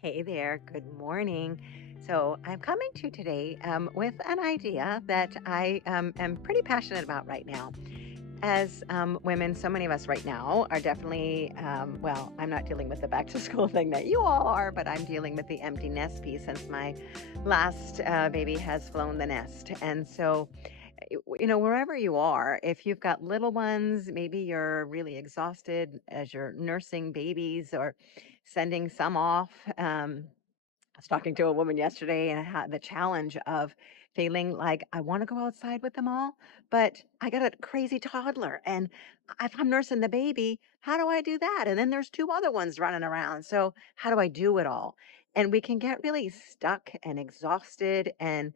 Hey there, good morning. So, I'm coming to you today with an idea that I am pretty passionate about right now. As women, so many of us right now are definitely, well, I'm not dealing with the back to school thing that you all are, but I'm dealing with the empty nest piece since my last baby has flown the nest. And so, wherever you are, if you've got little ones, maybe you're really exhausted as you're nursing babies or sending some off. I was talking to a woman yesterday and had the challenge of feeling like I want to go outside with them all, but I got a crazy toddler. And if I'm nursing the baby, how do I do that? And then there's two other ones running around. So, how do I do it all? And we can get really stuck and exhausted and,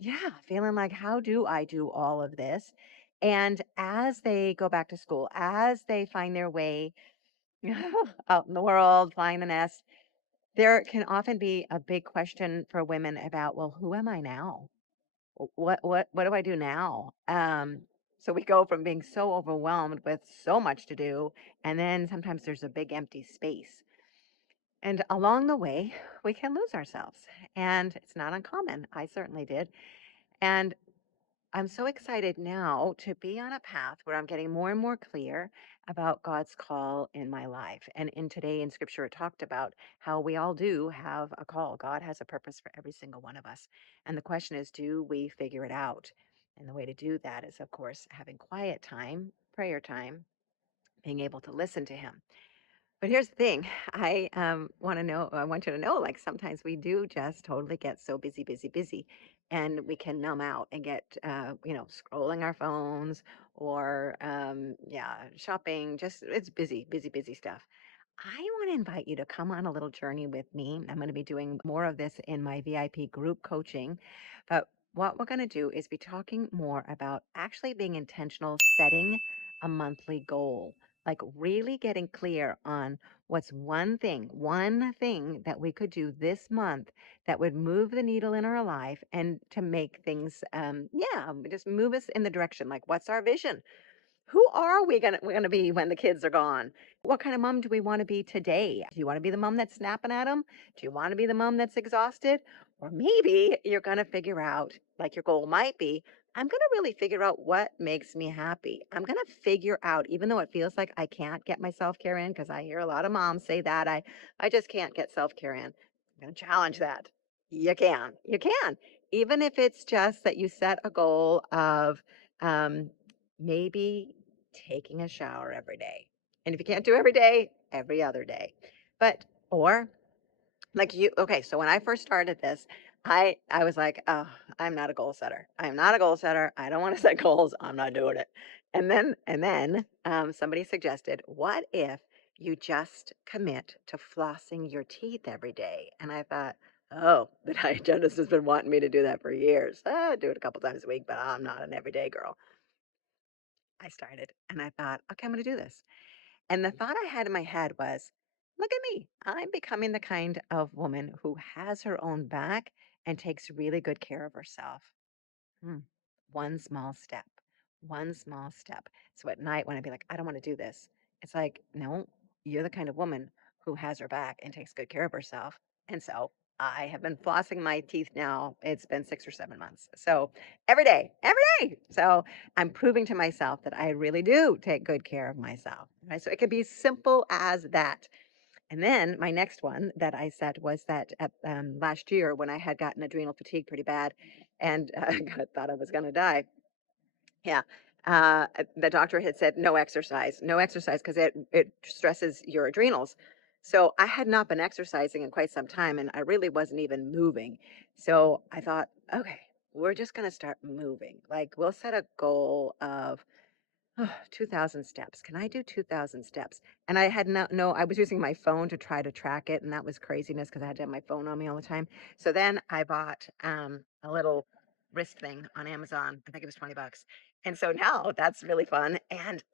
yeah, feeling like, how do I do all of this? And as they go back to school, as they find their way out in the world, flying the nest, there can often be a big question for women about, well, who am I now? What do I do now? So we go from being so overwhelmed with so much to do, and then sometimes there's a big empty space. And along the way, we can lose ourselves. And it's not uncommon. I certainly did. And I'm so excited now to be on a path where I'm getting more and more clear about God's call in my life. And in today in scripture, it talked about how we all do have a call. God has a purpose for every single one of us. And the question is, do we figure it out? And the way to do that is, of course, having quiet time, prayer time, being able to listen to Him. But here's the thing. I want you to know, like sometimes we do just totally get so busy, busy, busy, and we can numb out and get, scrolling our phones or, yeah, shopping. Just it's busy, busy, busy stuff. I want to invite you to come on a little journey with me. I'm going to be doing more of this in my VIP group coaching. But what we're going to do is be talking more about actually being intentional, setting a monthly goal, like really getting clear on what's one thing that we could do this month that would move the needle in our life and to make things, yeah, just move us in the direction. Like, what's our vision? Who are we gonna be when the kids are gone? What kind of mom do we want to be today? Do you want to be the mom that's snapping at them? Do you want to be the mom that's exhausted? Or maybe you're gonna figure out, like your goal might be, I'm gonna really figure out what makes me happy. I'm gonna figure out, even though it feels like I can't get my self-care in, because I hear a lot of moms say that I just can't get self-care in. I'm gonna challenge that. You can. You can. Even if it's just that you set a goal of um, maybe taking a shower every day. And if you can't do every day, every other day. But or like you okay, so when I first started this, I was like, "Oh, I'm not a goal setter. I'm not a goal setter. I don't want to set goals. I'm not doing it." And then somebody suggested, "What if you just commit to flossing your teeth every day?" And I thought, "Oh, the hygienist has been wanting me to do that for years. I do it a couple times a week, but I'm not an everyday girl." I started and I thought, "Okay, I'm going to do this." And the thought I had in my head was, look at me. I'm becoming the kind of woman who has her own back and takes really good care of herself. Hmm. One small step, one small step. So at night, when I'd be like, I don't want to do this, it's like, no, you're the kind of woman who has her back and takes good care of herself. And so I have been flossing my teeth now. It's been 6 or 7 months. So every day. So I'm proving to myself that I really do take good care of myself. Right. So it could be simple as that. And then my next one that I said was that at last year when I had gotten adrenal fatigue pretty bad and thought I was going to die. Yeah. The doctor had said no exercise because it stresses your adrenals. So I had not been exercising in quite some time and I really wasn't even moving. So I thought, okay, we're just going to start moving. Like we'll set a goal of 2,000 steps. Can I do 2,000 steps? And I had not, no, I was using my phone to try to track it, and that was craziness because I had to have my phone on me all the time. So then I bought a little wrist thing on Amazon. I think it was 20 bucks. And so now that's really fun. And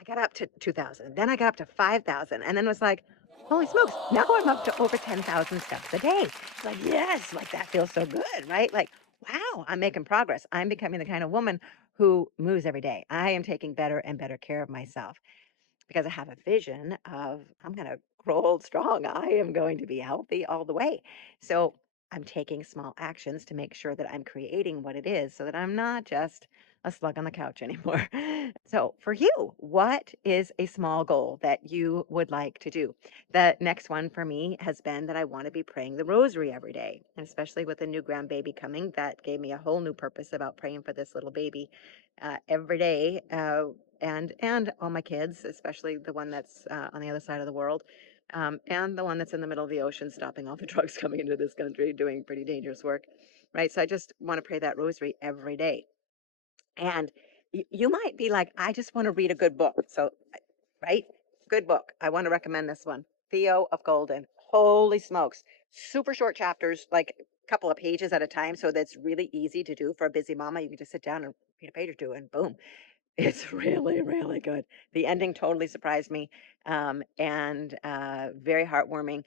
I got up to 2,000. Then I got up to 5,000. And then it was like, holy smokes, now I'm up to over 10,000 steps a day. Like, yes, like that feels so good, right? Like, wow, I'm making progress. I'm becoming the kind of woman who moves every day. I am taking better and better care of myself because I have a vision of I'm going to grow old strong. I am going to be healthy all the way. So I'm taking small actions to make sure that I'm creating what it is so that I'm not just a slug on the couch anymore. So, for you, what is a small goal that you would like to do? The next one for me has been that I want to be praying the rosary every day, and especially with a new grandbaby coming, that gave me a whole new purpose about praying for this little baby every day, and all my kids, especially the one that's on the other side of the world, and the one that's in the middle of the ocean, stopping all the trucks coming into this country, doing pretty dangerous work, right? So I just want to pray that rosary every day. And you might be like, I just want to read a good book. So, right? Good book. I want to recommend this one, Theo of Golden. Holy smokes. Super short chapters, like a couple of pages at a time. So that's really easy to do for a busy mama. You can just sit down and read a page or two and boom. It's really, really good. The ending totally surprised me, and very heartwarming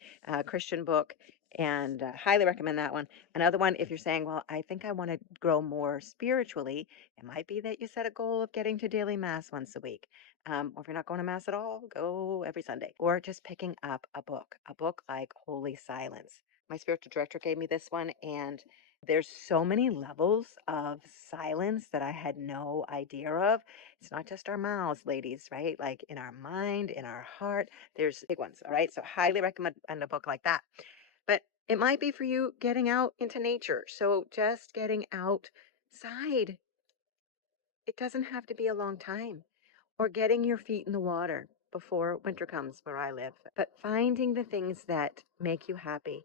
Christian book, and highly recommend that one. Another one, if you're saying, well, I think I want to grow more spiritually, it might be that you set a goal of getting to daily mass once a week. Or if you're not going to mass at all, go every Sunday. Or just picking up a book like Holy Silence. My spiritual director gave me this one, and there's so many levels of silence that I had no idea of. It's not just our mouths, ladies, right? Like in our mind, in our heart, there's big ones. All right. So, highly recommend a book like that. But it might be for you getting out into nature. So, just getting outside. It doesn't have to be a long time. Or getting your feet in the water before winter comes where I live. But finding the things that make you happy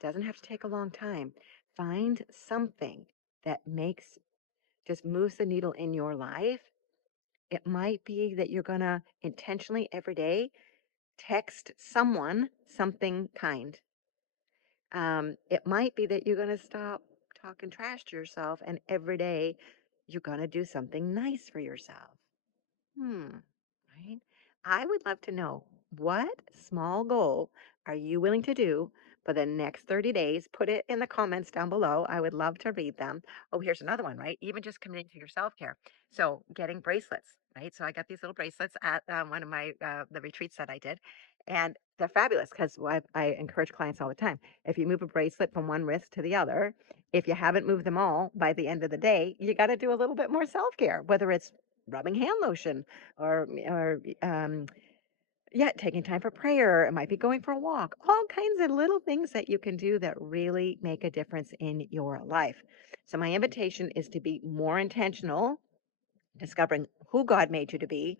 doesn't have to take a long time. Find something that just moves the needle in your life. It might be that you're going to intentionally every day text someone something kind. It might be that you're going to stop talking trash to yourself, and every day you're going to do something nice for yourself. Right? I would love to know, what small goal are you willing to do for the next 30 days? Put it in the comments down below. I would love to read them. Oh, here's another one, right? Even just committing to your self care. So, getting bracelets, right? So, I got these little bracelets at one of my the retreats that I did. And they're fabulous because I encourage clients all the time. If you move a bracelet from one wrist to the other, if you haven't moved them all by the end of the day, you got to do a little bit more self care, whether it's rubbing hand lotion or yeah, taking time for prayer. It might be going for a walk. All kinds of little things that you can do that really make a difference in your life. So my invitation is to be more intentional, discovering who God made you to be,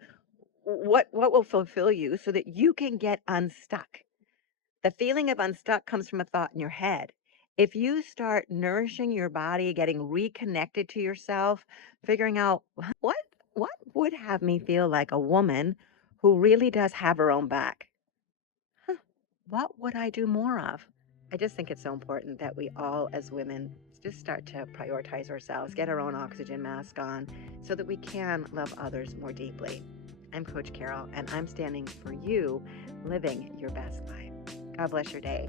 what will fulfill you so that you can get unstuck. The feeling of unstuck comes from a thought in your head. If you start nourishing your body, getting reconnected to yourself, figuring out what what would have me feel like a woman who really does have her own back. Huh, what would I do more of? I just think it's so important that we all, as women, just start to prioritize ourselves, get our own oxygen mask on, so that we can love others more deeply. I'm Coach Carol, and I'm standing for you living your best life. God bless your day.